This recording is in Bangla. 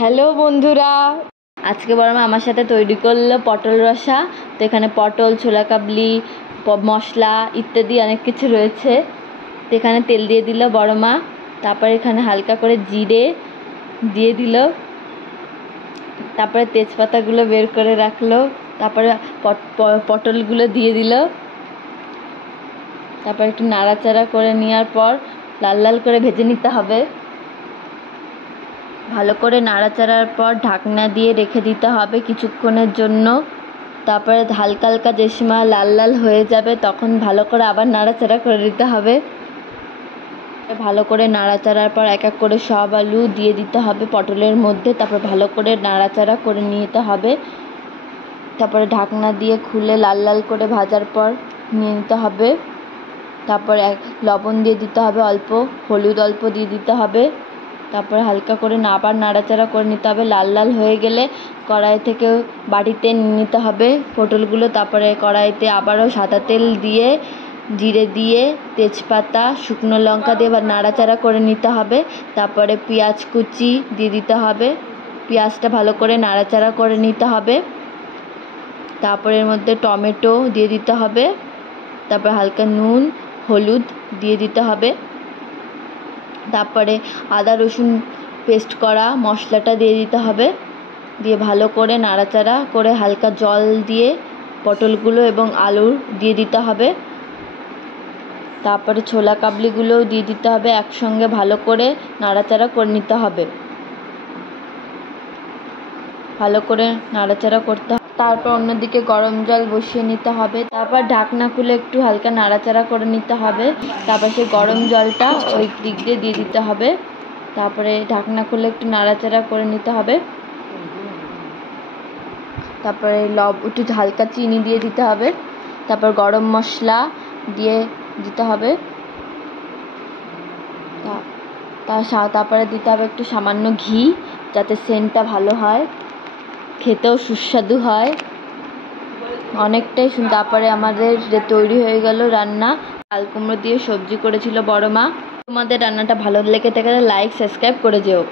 হ্যালো বন্ধুরা, আজকে বড় মা আমার সাথে তৈরি করলো পটল রসা। তো এখানে পটল, ছোলা কাবলি, মশলা ইত্যাদি অনেক কিছু রয়েছে। তো এখানে তেল দিয়ে দিল বড় মা, তারপরে এখানে হালকা করে জিরে দিয়ে দিল, তারপরে তেজপাতাগুলো বের করে রাখলো, তারপরে পটলগুলো দিয়ে দিল, তারপর একটু নাড়াচাড়া করে নেওয়ার পর লাল লাল করে ভেজে নিতে হবে। ভালো করে নাড়াচাড়ার পর ঢাকনা দিয়ে রেখে দিতে হবে কিছুক্ষণের জন্য। তারপরে হালকা হালকা যে সময় লাল লাল হয়ে যাবে তখন ভালো করে আবার নাড়াচাড়া করে দিতে হবে। ভালো করে নাড়াচাড়ার পর এক এক করে সব আলু দিয়ে দিতে হবে পটলের মধ্যে, তারপর ভালো করে নাড়াচাড়া করে নিতে হবে। তারপরে ঢাকনা দিয়ে খুলে লাল লাল করে ভাজার পর নিয়ে নিতে হবে। তারপরে লবণ দিয়ে দিতে হবে অল্প, হলুদ অল্প দিয়ে দিতে হবে। তারপরে হালকা করে আবার নাড়াচাড়া করে নিতে হবে। লাল লাল হয়ে গেলে কড়াই থেকে বাটিতে নিতে হবে পটলগুলো। তারপরে কড়াইতে আবারও সাদা তেল দিয়ে, জিরে দিয়ে, তেজপাতা, শুকনো লঙ্কা দিয়ে নাড়াচাড়া করে নিতে হবে। তারপরে পেঁয়াজ কুচি দিয়ে দিতে হবে, পেঁয়াজটা ভালো করে নাড়াচাড়া করে নিতে হবে। তারপরে এর মধ্যে টমেটো দিয়ে দিতে হবে, তারপর হালকা নুন, হলুদ দিয়ে দিতে হবে। তারপরে আদা রসুন পেস্ট করা মশলাটা দিয়ে দিতে হবে, দিয়ে ভালো করে নাড়াচাড়া করে হালকা জল দিয়ে পটলগুলো এবং আলু দিয়ে দিতে হবে। তারপরে ছোলা কাবলিগুলোও দিয়ে দিতে হবে, একসঙ্গে ভালো করে নাড়াচাড়া করে নিতে হবে। ভালো করে নাড়াচাড়া করতে হবে। তারপর অন্যদিকে গরম জল বসিয়ে নিতে হবে। তারপর ঢাকনা খুলে একটু হালকা নাড়াচাড়া করে নিতে হবে। তারপর সেই গরম জলটা ওই দিক দিয়ে দিয়ে দিতে হবে। তারপরে ঢাকনা খুলে একটু নাড়াচাড়া করে নিতে হবে। তারপরে একটু হালকা চিনি দিয়ে দিতে হবে। তারপর গরম মশলা দিয়ে দিতে হবে। তারপরে দিতে হবে একটু সামান্য ঘি, যাতে সেন্টটা ভালো হয়, খেতেও সুস্বাদু হয় অনেকটাই সুন্দর। তারপরে আমাদের তৈরি হয়ে গেল রান্না। চাল কুমড়ো দিয়ে সবজি করেছিল বড় মা। তোমাদের রান্নাটা ভালো লেগে থাকলে লাইক সাবস্ক্রাইব করে যেও।